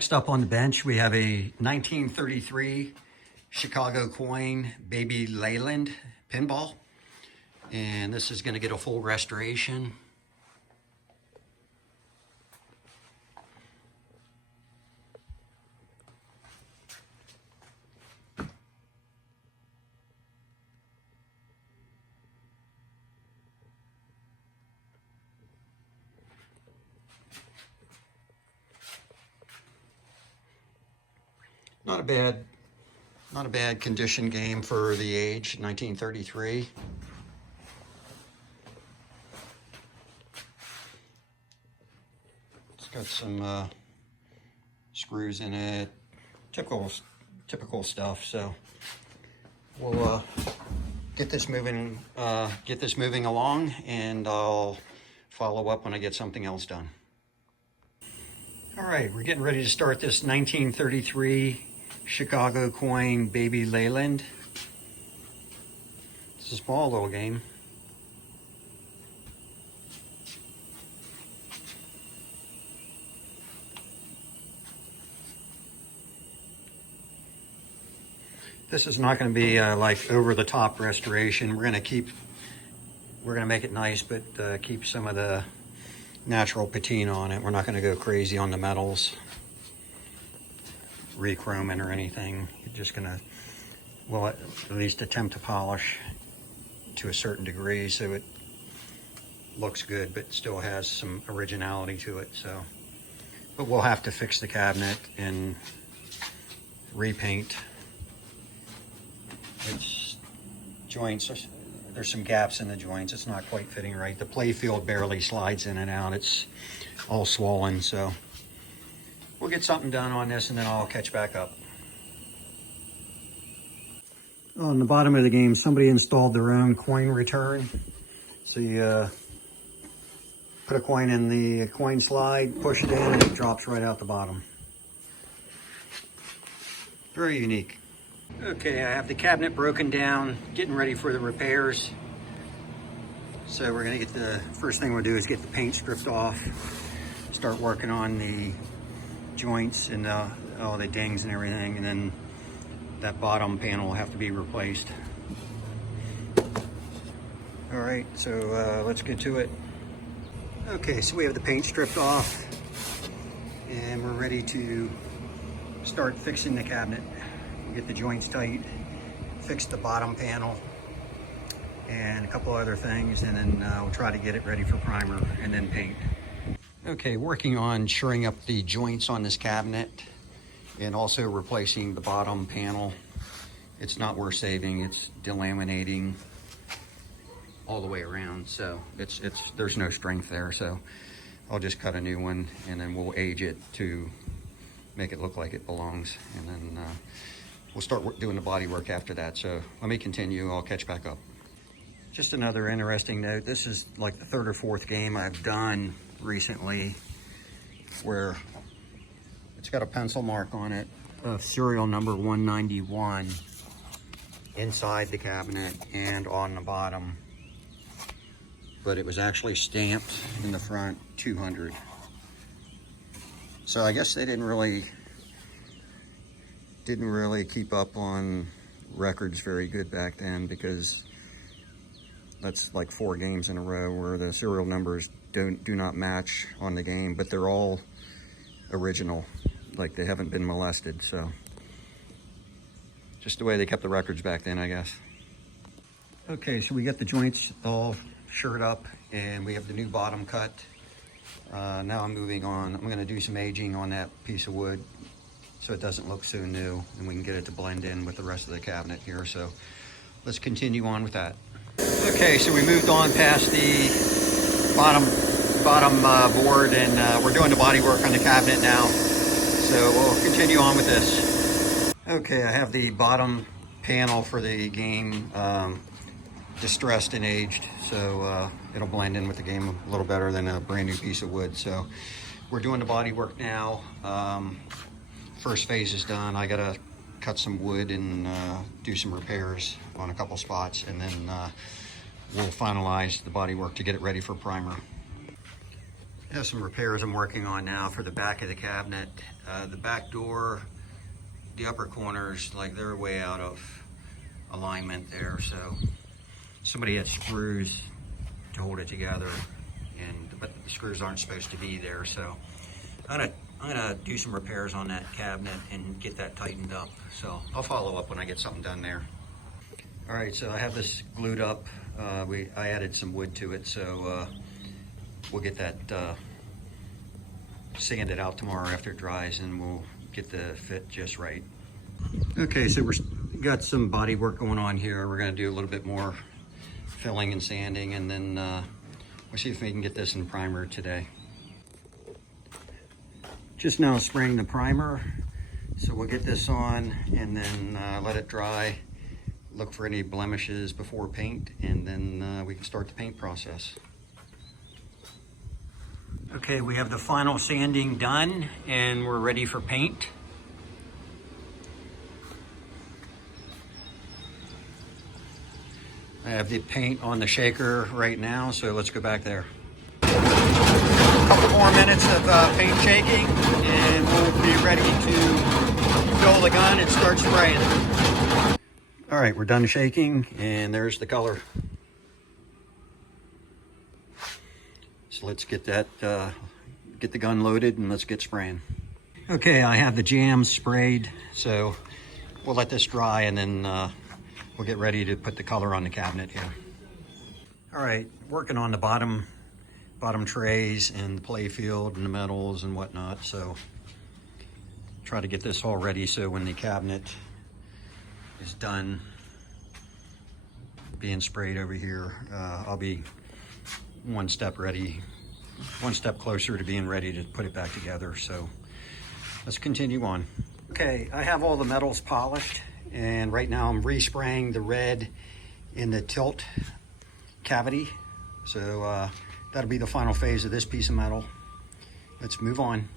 Next up on the bench, we have a 1933 Chicago coin baby Leland pinball. And this is going to get a full restoration. Not a bad condition game for the age, 1933. It's got some screws in it, typical stuff. So we'll get this moving along, and I'll follow up when I get something else done. All right, we're getting ready to start this 1933 Chicago coin baby Leland. It's a small little game. This is not going to be like over-the-top restoration. We're going to make it nice, but keep some of the natural patina on it. We're not going to go crazy on the metals, re-chroming or anything. You're just going to, well, at least attempt to polish to a certain degree so it looks good but still has some originality to it. So, but we'll have to fix the cabinet and repaint its joints. There's some gaps in the joints. It's not quite fitting right. The play field barely slides in and out. It's all swollen, so we'll get something done on this and then I'll catch back up. On the bottom of the game, somebody installed their own coin return. So you put a coin in the coin slide, push it in, and it drops right out the bottom. Very unique. Okay, I have the cabinet broken down, getting ready for the repairs. So we're gonna get first thing we'll do is get the paint stripped off, start working on the joints and all the dings and everything, and then that bottom panel will have to be replaced. All right, so let's get to it. Okay, so we have the paint stripped off and we're ready to start fixing the cabinet. Get the joints tight, fix the bottom panel, and a couple other things, and then we'll try to get it ready for primer and then paint. Okay, working on shoring up the joints on this cabinet and also replacing the bottom panel. It's not worth saving. It's delaminating all the way around, so there's no strength there. So I'll just cut a new one and then we'll age it to make it look like it belongs, and then we'll start doing the body work after that. So let me continue, I'll catch back up. Just another interesting note, this is like the third or fourth game I've done recently where it's got a pencil mark on it of serial number 191 inside the cabinet and on the bottom. But it was actually stamped in the front 200. So I guess they didn't really keep up on records very good back then, because that's like 4 games in a row where the serial numbers do not match on the game, but they're all original, like they haven't been molested. So just the way they kept the records back then, I guess. Okay, so we got the joints all shored up and we have the new bottom cut. Now I'm moving on. I'm going to do some aging on that piece of wood so it doesn't look so new, and we can get it to blend in with the rest of the cabinet here. So let's continue on with that. Okay, so we moved on past the bottom board, and we're doing the body work on the cabinet now. So we'll continue on with this. Okay, I have the bottom panel for the game distressed and aged, so it'll blend in with the game a little better than a brand new piece of wood. So we're doing the body work now. First phase is done. I gotta cut some wood and do some repairs on a couple spots, and then we'll finalize the body work to get it ready for primer. I have some repairs I'm working on now for the back of the cabinet. The back door, the upper corners, like they're way out of alignment there. So somebody had screws to hold it together, but the screws aren't supposed to be there. So I'm gonna do some repairs on that cabinet and get that tightened up. So I'll follow up when I get something done there. All right, so I have this glued up. I added some wood to it, so we'll get that sanded out tomorrow after it dries, and we'll get the fit just right. Okay, so we've got some body work going on here. We're gonna do a little bit more filling and sanding, and then we'll see if we can get this in primer today. Just now spraying the primer, so we'll get this on and then let it dry. Look for any blemishes before paint, and then we can start the paint process. Okay, we have the final sanding done and we're ready for paint. I have the paint on the shaker right now, so let's go back there. A couple more minutes of paint shaking and we'll be ready to fill the gun and start spraying. All right, we're done shaking and there's the color. So let's get that, get the gun loaded and let's get spraying. Okay, I have the jam sprayed, so we'll let this dry and then we'll get ready to put the color on the cabinet here. All right, working on the bottom trays and the play field and the metals and whatnot. So try to get this all ready so when the cabinet is done being sprayed over here, I'll be one step closer to being ready to put it back together. So let's continue on. Okay, I have all the metals polished, and right now I'm respraying the red in the tilt cavity. So that'll be the final phase of this piece of metal. Let's move on.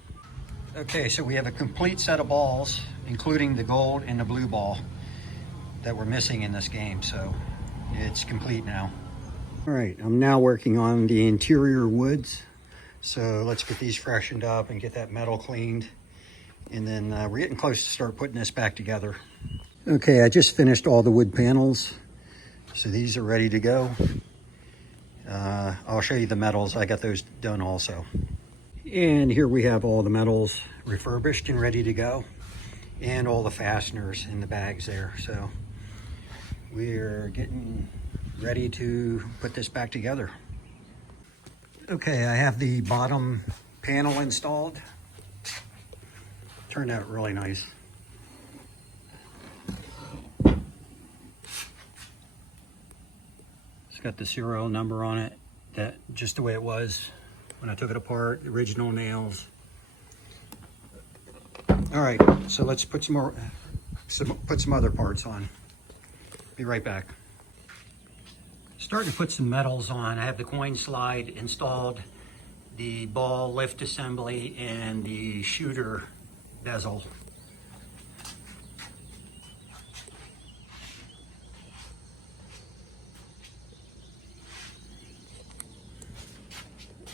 Okay, so we have a complete set of balls, including the gold and the blue ball that we're missing in this game. So it's complete now. All right, I'm now working on the interior woods. So let's get these freshened up and get that metal cleaned. And then we're getting close to start putting this back together. Okay, I just finished all the wood panels. So these are ready to go. I'll show you the metals. I got those done also. And here we have all the metals refurbished and ready to go. And all the fasteners in the bags there. So we're getting ready to put this back together. Okay, I have the bottom panel installed. Turned out really nice. It's got the serial number on it, that just the way it was when I took it apart, the original nails. All right, so let's put some other parts on. Be right back. Starting to put some metals on. I have the coin slide installed, the ball lift assembly, and the shooter bezel.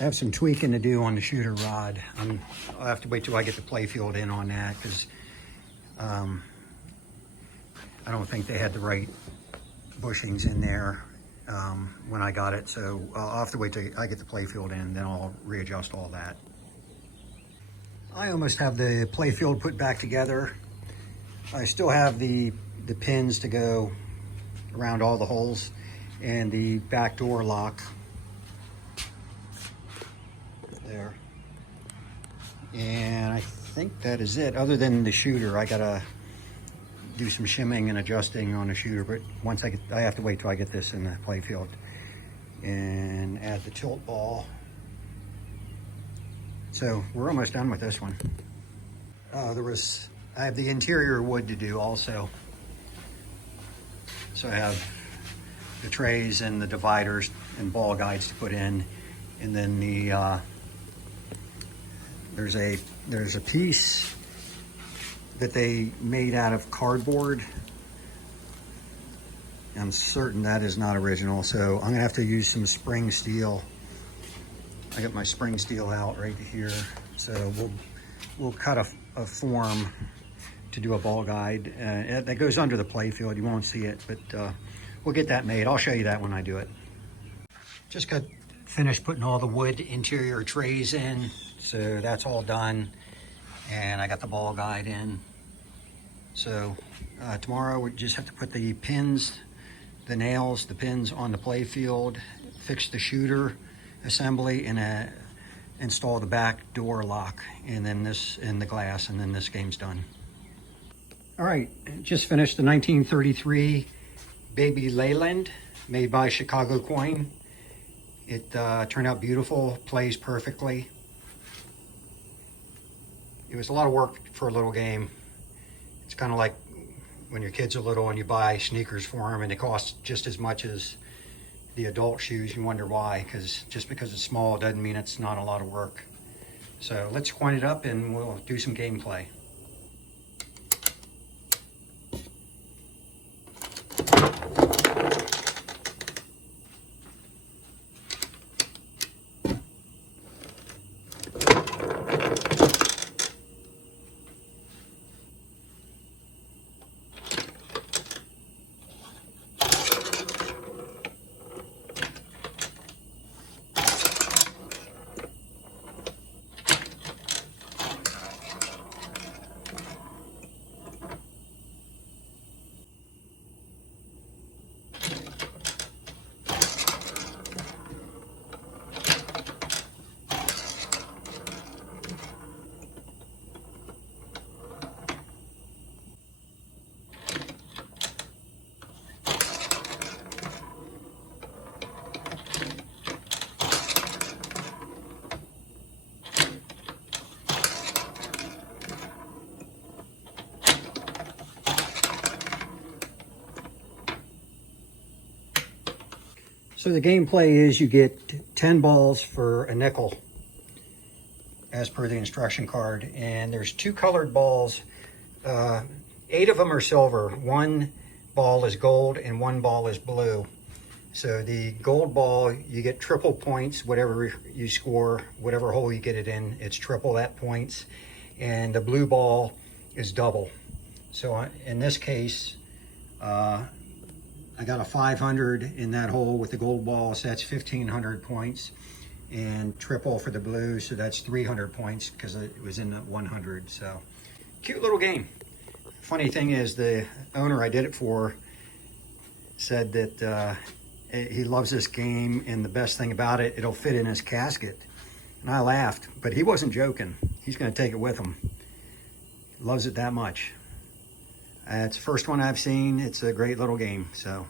I have some tweaking to do on the shooter rod. I'll have to wait till I get the play field in on that, because I don't think they had the right bushings in there when I got it. So I'll have to wait till I get the play field in, then I'll readjust all that. I almost have the play field put back together. I still have the pins to go around all the holes and the back door lock there. And I think that is it. Other than the shooter, I gotta do some shimming and adjusting on the shooter, but once I have to wait till I get this in the play field. And add the tilt ball. So we're almost done with this one. I have the interior wood to do also. So I have the trays and the dividers and ball guides to put in, and then there's a piece that they made out of cardboard. I'm certain that is not original, so I'm gonna have to use some spring steel I got my spring steel out right here. So we'll cut a form to do a ball guide. That goes under the play field. You won't see it, but we'll get that made. I'll show you that when I do it. Just got finished putting all the wood interior trays in. So that's all done. And I got the ball guide in. So tomorrow we just have to put the pins, the nails, the pins on the play field, fix the shooter assembly, and install the back door lock, and then this in the glass, and then this game's done. All right, just finished the 1933 baby Leland made by Chicago Coin. It turned out beautiful, plays perfectly. It was a lot of work for a little game. It's kind of like when your kids are little and you buy sneakers for them and they cost just as much as the adult shoes. You wonder why, because just because it's small doesn't mean it's not a lot of work. So let's coin it up and we'll do some gameplay. So the gameplay is you get 10 balls for a nickel as per the instruction card, and there's 2 colored balls. 8 of them are silver. 1 ball is gold and 1 ball is blue. So the gold ball, you get triple points. Whatever you score, whatever hole you get it in, it's triple that points. And the blue ball is double. So in this case, I got a 500 in that hole with the gold ball, so that's 1,500 points. And triple for the blue, so that's 300 points because it was in the 100. So cute little game. Funny thing is, the owner I did it for said that he loves this game, and the best thing about it, it'll fit in his casket. And I laughed, but he wasn't joking. He's going to take it with him. Loves it that much. It's the first one I've seen. It's a great little game. So